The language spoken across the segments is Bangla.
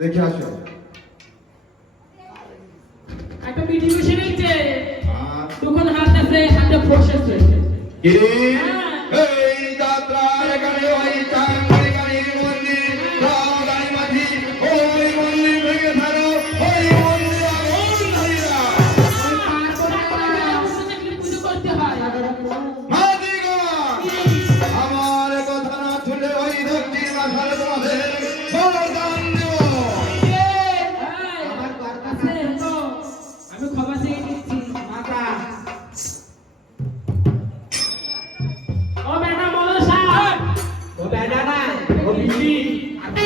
দেখে আসো একটা ভিডিও বসে রয়েছে তখন হাতে ফোর্সেছে কি এই যাত্রার গানে ওই চাঙ্গি গাড়ির মন্দির রামদাই মাঝি ওই মন্দির ভেঙে ধরো ওই মন্দির আগুন ধরিয়া পুজো করতে হয় মাঝি গো আমার কথা না শুনলে ওই দক্ষিণ মাথায় তোমাদের বরদান দেব আমার কাছে আমি ক্ষমা চেয়ে নিচ্ছি মাতা ও বেটা মনসা ও বেটা না ও বিটি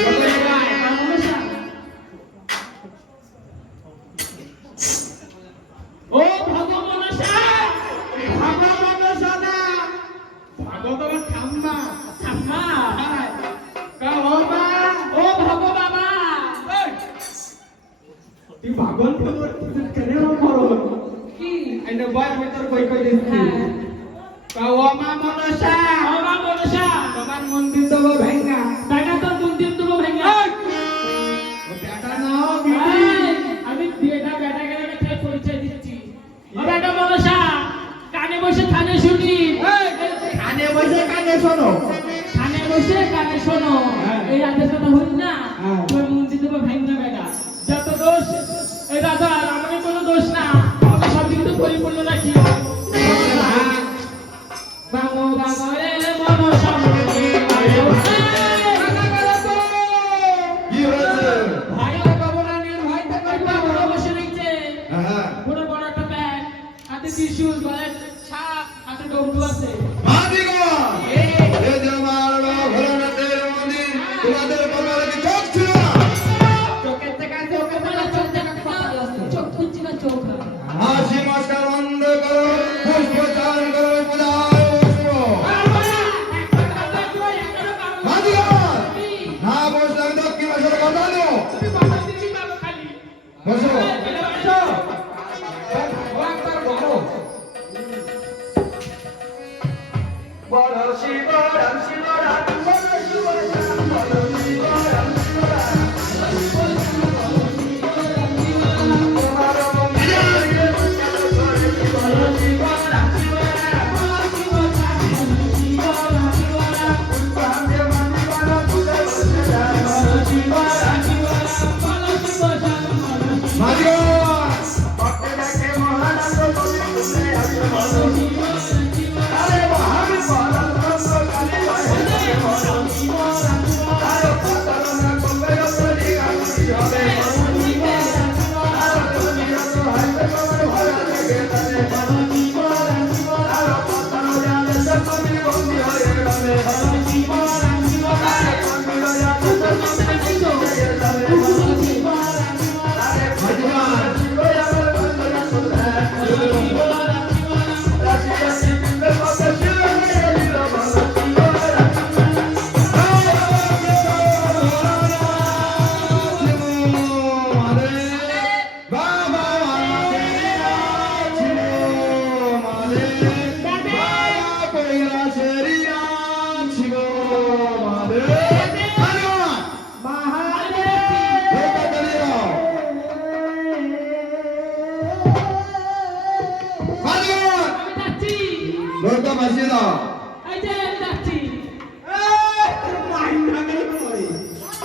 ও বেটা এটা মনসা ও ভগবানসা না ভগবান ঠাম্মা ঠাম্মা ও ভগবাবা তুই ভাগল কেন করো কি এন্ড বয় আমি তোর কই কই দিচ্ছি কাওমা মনসা তোমার মন্দির তো ভাঙা বেটা তো মন্দির দেবো ভেঙে ও বেটা নাও আমি বেটা বেটাকে পরিচয় দিচ্ছি ও বেটা মনসা কানে বসে কানে শুনি কানে বসে কানে শোনো কানে বসে কানে শোনো এই রাতের কথা হল না তোর মন্দির দেবো ভেঙে বেটা যত দোষ এই দাদা আমার কোনো দোষ না আমি সব কিছু পরিপূর্ণ রাখি বাংলো বাংলে মনসা কি হয়েছে ভাই লাগাবো না নিয়ে ভাই থাকবে বড় বসে রয়েছে হ্যাঁ বড় বড় একটা ব্যাগ হাতে ত্রিশূল গলায় ছাপ হাতে ডমরু আছে মাঝি গো এই যে আমার ভোলানাথের মন্দির তোমাদের বাবার কি চোখ ছিল না চোখের থেকে চোখ খুঁজছি না চোখ হাসি মশা বন্ধ করো পুষ্পচার করো পূজায় বসো মাঝি গো না বসলে আমি দক্ষিণ মাসের কথা দেবো বসো মাঝি গো ছিল আমি যাচ্ছি। নৌকা ভাসিয়ে দাও। এই যে আমি যাচ্ছি।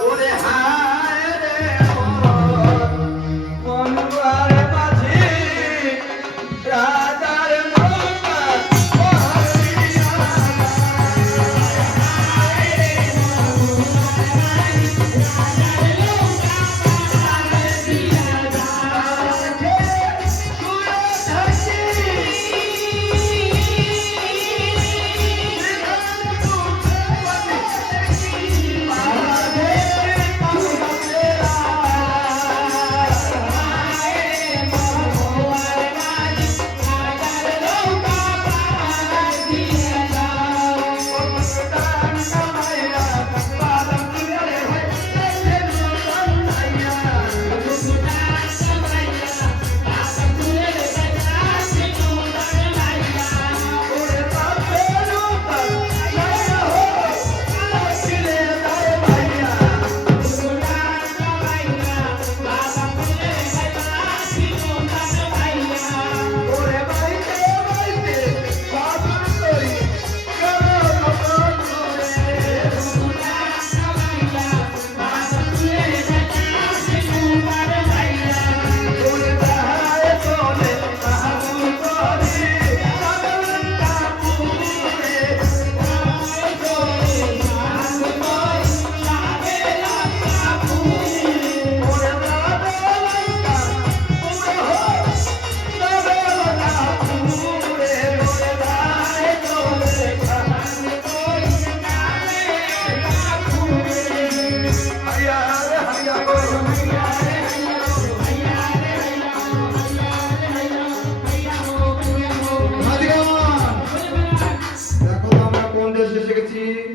ওরে হায় রে মন, মনবার মাঝি, রাজার নৌকা ভাসিয়া।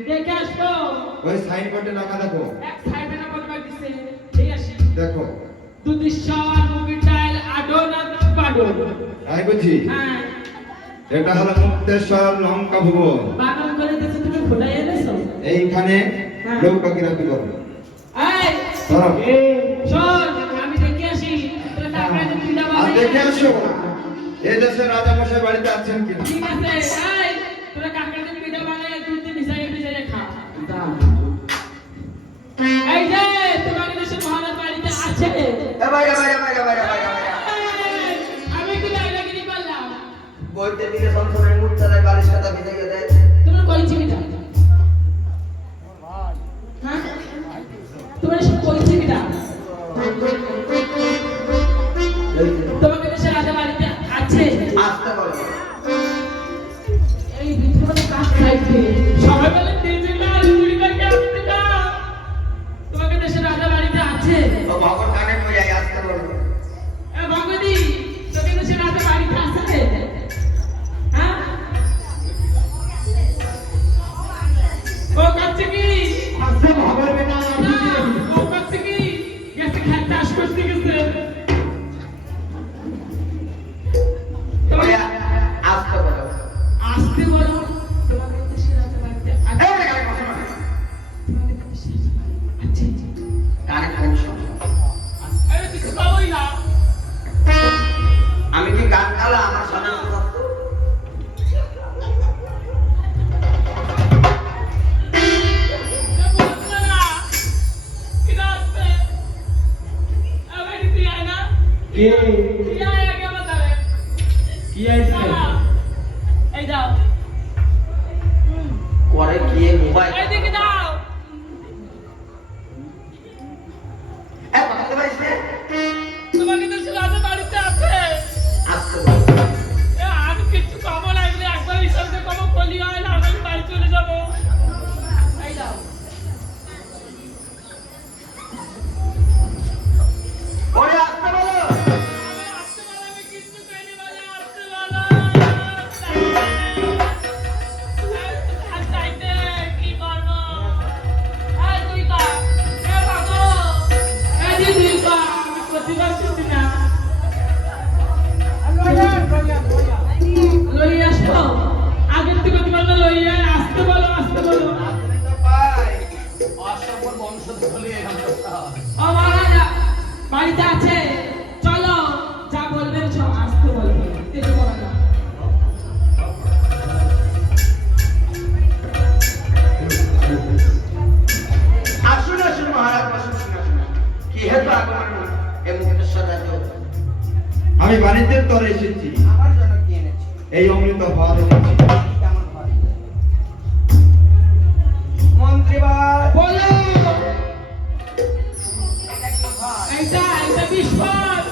দেখে আসবো। ওই সাইনবোর্ডে লেখা দেখো, এক সাইডে না বলবার দিছে। ঠিক আছে। দেখো দুদিশার মুগের ডাল আডন আর পাডন। তাই বুঝি হ্যাঁ। এটা হলো মুক্তেশ্বর লঙ্কা ভুবন। বাগান করে দিতে তুমি ফোটাই এনেছো। এইখানে হ্যাঁ। নৌকা কিরাতি করবে। এই ধরো। শোন, আমি দেখে আসি তোরা টাকা দিয়ে কিনা আর বানাই। দেখে আসো এই দেশের রাজামশাই বাড়িতে আছেন কিনা। ঠিক আছে। এই তোরা কাকা দিয়ে পিঠা বানাই দুধ দিয়ে মিশাইয়ে খা। এই যে তোমার দেশে মহারাজ বাড়িতে আছে। আমি কি ডায়লগিরি করলাম? বইতে দিলে সবসময় মুক্তারায় বালিশ খাতা ভিজাইয়া দেয়। তোমরা কইছি কিটা? হ্যাঁ? তোমরা সব কইছি কিটা? তোমাকে দেশে রাজা বাড়িতে আছে। আসতে বলো। এই ভিতরে কাজ খাইছে। সবাই বলে ডিজিটাল মুড়িটাকে আসতে না। তোমাকে দেশে রাজা বাড়িতে আছে। ও ভগবান কানে কইয়া আসতে বলো। এ ভগবতী, তোকে দেশে রাজা বাড়িতে আছে। হ্যাঁ? ও কাছে কি? আসতে ভাববে না। না, ও কাছে কি? গেছে খাইতে আস করতে গেছে। কইয়া আসতে বলো। আসতে বলো। তোমাকে দেশে রাজা বাড়িতে আছে। এই কানে কথা বলো। তোমাকে দেশে রাজা বাড়িতে আছে। কানে কইছো। আরে কিছু পাবোই না। আমি কি গান গালা আমার সামনে থাকতো? কে কি আইছে? করে গিয়ে মোবাইল এ বলতে পারিস না? আসতে বলো। ওরে আসতে বলো। ও মহারাজা বাড়িতে আছে, চলো যা বলবেন সব আসতে বলবেন, কিছু বলা না। আসুন আসুন মহারাজ, বসুন আসুন। কি হেতু আগমন এ মুক্তেশ্বর রাজ্য? আমি বাণিজ্যের তরে এসেছি, আমার জন্য কি এনেছি? এই অমৃত ফল এনেছি। কেমন হয়? মন্ত্রীবার বলো এটা কি হয়? এইটা বিস্ফোরণ।